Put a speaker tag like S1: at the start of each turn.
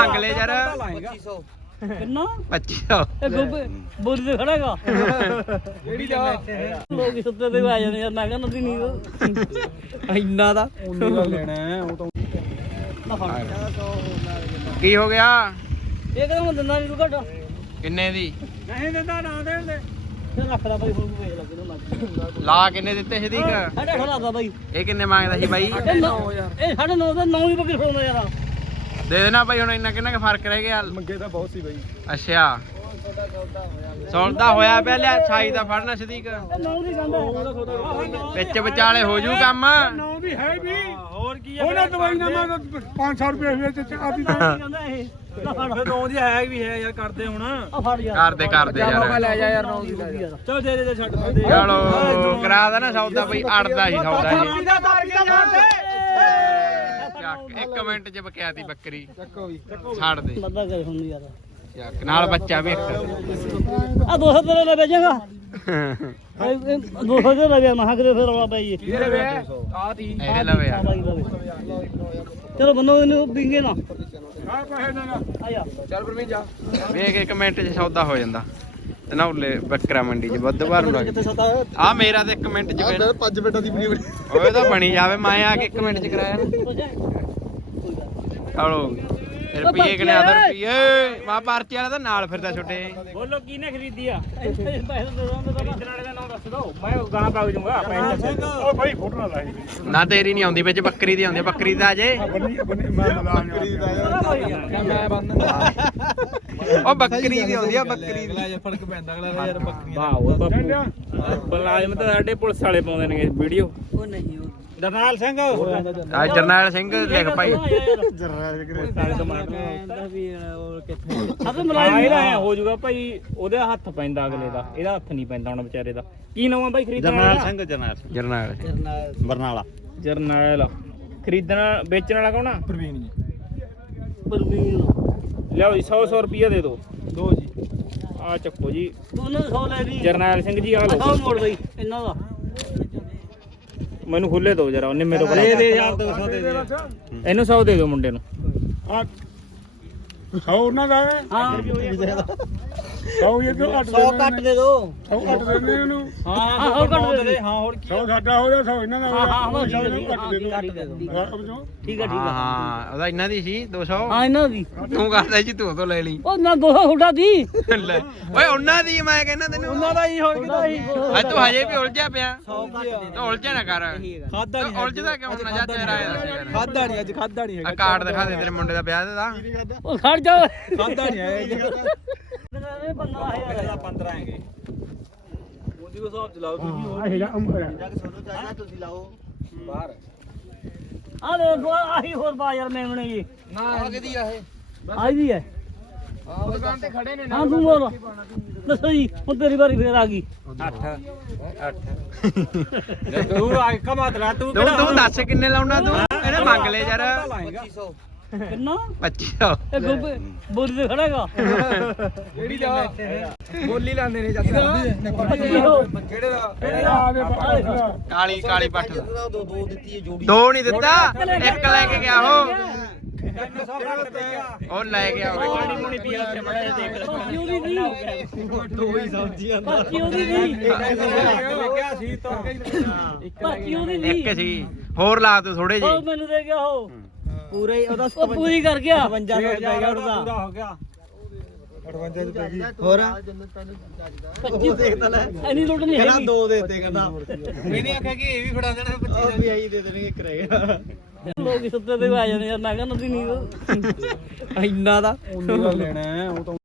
S1: ਮੰਗ ਲੈ ਯਾਰ
S2: 2500
S3: ਕਿੰਨਾ
S1: 2500
S3: ਇਹ ਗੋਬੇ ਬੋਲੀ ਤੇ ਖੜਾਗਾ
S2: ਜਿਹੜੀ ਜਾ
S3: ਲੋਕ ਸੁੱਤੇ ਤੇ ਆ ਜਾਂਦੇ ਯਾਰ ਮੈਂ ਕਹਿੰਦਾ ਨਦੀ ਨਹੀਂ
S2: ਇੰਨਾ ਦਾ ਉਹਨੇ ਦਾ ਲੈਣਾ ਉਹ ਤਾਂ
S3: ਨਾ ਫੜ
S1: ਕੀ ਹੋ ਗਿਆ
S3: ਇਹ ਕਹਿੰਦਾ ਮੈਂ ਦਿੰਦਾ ਨਹੀਂ ਤੂੰ ਘੱਟ
S1: ਕਿੰਨੇ ਦੀ
S2: ਨਹੀਂ ਦਿੰਦਾ ਨਾ ਦੇਣ ਦੇ
S3: ਫਿਰ ਰੱਖ ਲੈ ਬਾਈ ਹੁਣ ਵੇਖ ਲੱਗੇ ਨਾ
S1: ਲਾ ਕਿੰਨੇ ਦਿੱਤੇ ਸਦੀਕ
S3: ਸਾਢੇ 8 ਲਾਦਾ ਬਾਈ
S1: ਇਹ ਕਿੰਨੇ ਮੰਗਦਾ ਸੀ ਬਾਈ
S3: ਇਹ 9 ਸਾਢੇ 9 ਦਾ 9 ਹੀ ਬੱਕਰੀ ਫੜਾਉਂਦਾ ਯਾਰ
S1: ਦੇ ਦੇਣਾ ਬਾਈ ਹੁਣ ਇੰਨਾ ਕਿੰਨਾ ਕੁ ਫਰਕ ਰਹਿ ਗਿਆ
S2: ਮੰਗੇ ਤਾਂ ਬਹੁਤ ਸੀ ਬਾਈ
S1: ਅੱਛਾ ਸੌਦਾ ਹੋਇਆ ਪਿਆ ਲਿਆ ਛਾਈ ਦਾ ਫੜਨਾ ਸਦੀਕ
S3: ਇਹ 9 ਦੀ ਕਹਿੰਦਾ
S1: ਵਿੱਚ ਵਿਚਾਲੇ ਹੋ ਜੂ ਕੰਮ
S2: ਨੌ ਵੀ ਹੈ ਵੀ
S3: ਹੋਰ ਕੀ
S2: ਉਹਨਾਂ ਦਵਾਈ ਨਾ ਮੈਂ 500 ਰੁਪਏ ਵਿੱਚ ਆਦੀ ਤਾਂ
S3: ਕਹਿੰਦਾ ਇਹ ਨਾ ਫੜ
S2: ਨੌ ਦੀ ਹੈ ਵੀ ਹੈ ਯਾਰ ਕਰਦੇ ਹੁਣ
S3: ਆ ਫੜ ਯਾਰ
S1: ਕਰਦੇ ਯਾਰ
S2: ਲੈ ਜਾ ਯਾਰ 9 ਦੀ ਲੈ ਜਾ
S3: ਚਲੋ ਦੇ ਛੱਡ
S1: ਚਲੋ ਕਰਾ ਦੇਣਾ ਸੌਦਾ ਬਈ ਅੜਦਾ ਸੀ ਸੌਦਾ ਇਹ ਚੱਕ 1 ਮਿੰਟ ਚ ਬਕਿਆਤੀ ਬੱਕਰੀ
S2: ਚੱਕੋ ਵੀ
S1: ਛੱਡ ਦੇ
S3: ਮੱਦਾ ਕਰ ਹੁਣ ਯਾਰ
S1: ਚੱਕ ਨਾਲ ਬੱਚਾ ਵੇਖ
S3: ਆ 200 ਤੇਰੇ ਲੈ ਵੇਚੇਗਾ 200 ਦੇ ਲੈ ਮਹਾ ਕਿਤੇ ਫਿਰ ਰੌਲਾ ਪਈ
S2: ਇਹਦੇ ਵੇ ਆ ਤੀ
S1: ਇਹਦੇ ਲਵੇ ਆ
S3: ਚਲੋ ਬੰਨੋ ਇਹਨੂੰ ਪਿੰਗੇ ਨਾ
S2: ਆ ਪੈਸੇ ਨਾ
S3: ਆ ਜਾ
S2: ਚੱਲ ਪਰਵੀਨ ਜਾ
S1: ਵੇਖ 1 ਮਿੰਟ ਚ ਸੌਦਾ ਹੋ ਜਾਂਦਾ ਤਨੌਲੇ ਬੱਕਰਾ ਮੰਡੀ ਚ ਬੁੱਧਵਾਰ ਨੂੰ
S3: ਕਿੱਥੇ ਸਤਾ
S1: ਆ ਮੇਰਾ ਤੇ 1 ਮਿੰਟ ਚ ਵੇਖ
S2: 5 ਬੇਟਾ ਦੀ ਬਣੀ
S1: ਓਏ ਤਾਂ ਬਣੀ ਜਾਵੇ ਮੈਂ ਆ ਕੇ 1 ਮਿੰਟ ਚ ਕਰਾਇਆ ਨਾ ਚਲੋ ਰੁਪਈਏ ਕਿਨੇ ਆਦਾ ਰੁਪਈਏ ਮਾ ਪਰਚੀ ਵਾਲਾ ਤਾਂ ਨਾਲ ਫਿਰਦਾ ਛੋਟੇ
S3: ਬੋਲੋ ਕਿਹਨੇ ਖਰੀਦੀ ਆ ਪੈਸੇ ਦੇ ਦੋ ਖਰੀਦਣ ਵਾਲੇ ਦਾ ਨਾਮ ਦੱਸ ਦੋ ਮੈਂ ਗਾਂ ਪਾ ਜੂੰਗਾ ਪੈਸੇ
S2: ਉਹ ਭਾਈ ਫੋਟੋ ਨਾ ਲਾਈ
S1: ਨਾ ਤੇਰੀ ਨਹੀਂ ਆਉਂਦੀ ਵਿੱਚ ਬੱਕਰੀ ਦੀ ਆਉਂਦੀ ਬੱਕਰੀ ਦਾ ਅਜੇ
S2: ਮੈਂ ਬੱਕਰੀ ਦਾ ਮੈਂ ਬੰਨ
S1: ਉਹ ਬੱਕਰੀ ਦੀ ਆਉਂਦੀ ਆ ਬੱਕਰੀ ਦੀ
S2: ਯਾਰ ਫਰਕ ਪੈਂਦਾ ਅਗਲਾ ਯਾਰ ਬੱਕਰੀ
S3: ਵਾਹ ਉਹ ਬਾਪੂ ਬਲਾਜਮ ਤਾਂ ਸਾਡੇ ਪੁਲਿਸ ਵਾਲੇ ਪਾਉਂਦੇ ਨੇ ਵੀਡੀਓ ਉਹ ਨਹੀਂ ਦਰਨਾਲ ਸਿੰਘ
S1: ਆ ਜਰਨੈਲ ਸਿੰਘ ਲਿਖ ਭਾਈ
S3: ਅਬੇ ਮਲਾਈ ਆਇਆ ਹੋ ਜਾਊਗਾ ਭਾਈ ਉਹਦੇ ਹੱਥ ਪੈਂਦਾ ਅਗਲੇ ਦਾ ਇਹਦਾ ਹੱਥ ਨਹੀਂ ਪੈਂਦਾ ਹੁਣ ਵਿਚਾਰੇ ਦਾ ਕੀ ਨਾਮ ਆ ਭਾਈ ਖਰੀਦਣ ਵਾਲਾ
S1: ਜਰਨੈਲ
S3: ਬਰਨਾਲਾ ਜਰਨੈਲ ਖਰੀਦਣ ਵੇਚਣ ਵਾਲਾ ਕੌਣ ਆ
S2: ਪ੍ਰਵੀਨ ਜੀ
S3: ਪਰਵੀਨ
S1: ਲਿਆਓ ਜੀ 100 ਰੁਪਏ ਦੇ ਦਿਓ
S2: ਦੋ ਜੀ
S1: ਆ ਚੱਕੋ ਜੀ
S3: ਦੋਨੋਂ 100 ਲੈ ਲਈ
S1: ਜਰਨੈਲ ਸਿੰਘ ਜੀ ਆ ਲਓ
S3: 100 ਮੋੜ ਬਈ ਇਹਨਾਂ ਦਾ
S1: ਮੈਨੂੰ ਖੁੱਲੇ ਦਿਓ ਜਰਾ ਉਹਨੇ ਮੇਰੇ ਕੋਲ
S3: ਦੇ ਯਾਰ 200 ਦੇ ਦੇ
S1: ਇਹਨੂੰ 100 ਦੇ ਦਿਓ ਮੁੰਡੇ ਨੂੰ
S2: ਆ 100 ਉਹਨਾਂ ਦਾ
S3: ਹਾਂ
S2: 100 ਇਹ ਤੋਂ
S3: 100 ਕੱਟ ਦੇ ਦੋ
S2: 100 ਕੱਟ ਦਿੰਦੇ ਉਹਨੂੰ
S3: ਹਾਂ ਉਹ ਕੱਟ ਦੇ ਹਾਂ ਹੋਰ
S2: 100 ਸਾਡਾ ਹੋ ਜਾ 100 ਇਹਨਾਂ ਦਾ ਹੋ ਜਾ
S3: ਹਾਂ
S2: ਕੱਟ ਦੇ ਦੋ
S3: ਠੀਕ ਹੈ
S1: ਹਾਂ ਉਹਦਾ ਇਹਨਾਂ ਦੀ ਸੀ 200
S3: ਹਾਂ ਇਹਨਾਂ ਦੀ
S1: ਤੂੰ ਕਰਦਾ ਜੀ ਤੂੰ ਤੋਂ ਲੈ ਲਈ
S3: ਉਹ ਨਾ 200 ਹੁੱਡਾ ਦੀ
S1: ਲੈ ਓਏ ਉਹਨਾਂ ਦੀ ਮੈਂ ਕਹਿੰਦਾ ਤੈਨੂੰ
S3: ਉਹਨਾਂ ਦਾ ਹੀ ਹੋਰ ਕਿਦਾ ਹੀ
S1: ਆ ਤੂੰ ਹਜੇ ਵੀ ਉਲਝਿਆ ਪਿਆ
S3: 100 ਕੱਟ ਦੇ
S1: ਤੂੰ ਉਲਝਿਆ ਨਾ ਕਰ
S2: ਖਾਦਾ
S1: ਉਲਝਦਾ ਕਿਉਂ ਨਾ ਜਾ ਤੇਰਾ ਇਹ ਦੱਸ ਯਾਰ
S2: ਖਾਦਾ ਨਹੀਂ ਅੱਜ ਖਾਦਾ ਨਹੀਂ
S1: ਆ ਕਾਰਡ ਦਿਖਾ ਦੇ ਤੇਰੇ ਮੁੰਡੇ ਦਾ ਵਿਆਹ ਦਾ
S3: ਉਹ ਖੜ ਜਾ
S2: ਖਾਦਾ ਨਹੀਂ ਆਇਆ
S3: ਇਹ ਬੰਦਾ ਹੈ
S2: 15 ਹੈਗੇ ਉਹਦੀ ਕੋ ਹਿਸਾਬ ਚਲਾਓ ਤੁਸੀਂ ਬਾਹਰ
S3: ਆ ਦੇ ਦੋ ਆਹੀ ਹੋਰ ਬਾ ਯਾਰ ਮੇਮਣੇ ਜੀ
S2: ਨਾ ਆ ਕਿਹਦੀ ਆ ਇਹ
S3: ਆਈ ਵੀ ਹੈ
S2: ਆਹ ਦੁਕਾਨ ਤੇ ਖੜੇ ਨੇ
S3: ਹਾਂ ਤੂੰ ਬੋਲ ਦੱਸੋ ਜੀ ਹੁਣ ਤੇਰੀ ਵਾਰੀ ਫੇਰ ਆ ਗਈ
S2: 8 ਤੂੰ ਆ ਕਮਾਤ ਲਾ ਤੂੰ
S1: ਤੂੰ ਦੱਸ ਕਿੰਨੇ ਲਾਉਣਾ ਤੂੰ ਇਹਨੇ ਮੰਗ ਲੈ ਯਾਰ
S2: 2500
S3: ਕਿੰਨਾ
S1: 2500
S3: ਇਹ ਗੋਬੇ ਬੋਲੀ ਤੇ ਖੜਾਗਾ
S2: ਜਿਹੜੀ ਜਾ ਬੋਲੀ ਲਾਉਂਦੇ ਨੇ ਜੱਟ ਕਿਹੜੇ ਦਾ
S1: ਕਾਲੀ ਪੱਠ ਦਾ
S2: ਦੋ ਦਿੱਤੀ ਹੈ ਜੋੜੀ
S1: ਦੋ ਨਹੀਂ ਦਿੱਤਾ ਇੱਕ ਲੈ ਕੇ ਗਿਆ ਉਹ
S2: 300
S1: ਉਹ ਲੈ ਗਿਆ ਉਹ
S3: ਪਾਣੀ ਪੂਣੀ ਪੀਆ ਕੇ ਮੜਾ ਜਿਹਾ ਦੇਖ ਲੈ ਉਹਦੀ ਨਹੀਂ
S2: ਦੋ ਹੀ ਸਬਜ਼ੀਆਂ
S3: ਬਾਕੀ ਉਹਦੀ ਨਹੀਂ
S2: ਲੱਗਿਆ ਸੀ ਤੋਂ
S3: ਬਾਕੀ ਉਹਦੀ ਨਹੀਂ
S1: ਇੱਕ ਸੀ ਹੋਰ ਲਾ ਤੂੰ ਥੋੜੇ
S3: ਉਹ
S1: ਜੀ
S3: ਮੈਨੂੰ ਦੇ ਗਿਆ ਉਹ
S2: ਪੂਰਾ ਹੀ ਉਹਦਾ
S3: ਉਹ ਪੂਰੀ ਕਰ ਗਿਆ
S2: 55 ਪੂਰਾ ਹੋ ਗਿਆ 58 ਚ ਪੈ ਗਈ ਹੋਰ ਉਹ ਦੇਖਦਾ ਲੈ
S3: ਐਨੀ ਲੁੱਟ ਨਹੀਂ ਹੈਗੀ
S2: ਦੋ ਦੇਤੇ ਕਹਿੰਦਾ ਇਹਨੇ ਆਖਿਆ ਕਿ ਇਹ ਵੀ ਫੜਾ ਦੇਣਾ 25 ਵੀ ਆਈ ਦੇ ਦੇਣਗੇ ਇੱਕ ਰਹਿ ਗਿਆ
S3: ਲੋਕ ਸੁੱਤੇ ਤੇ ਆ ਜਾਂਦੇ ਯਾਰ ਮੈਂ ਕਹਿੰਦਾ ਨਦੀ ਨਹੀਂ
S2: ਇੰਨਾ ਦਾ ਉਹਨੇ ਲੈਣਾ ਉਹ ਤਾਂ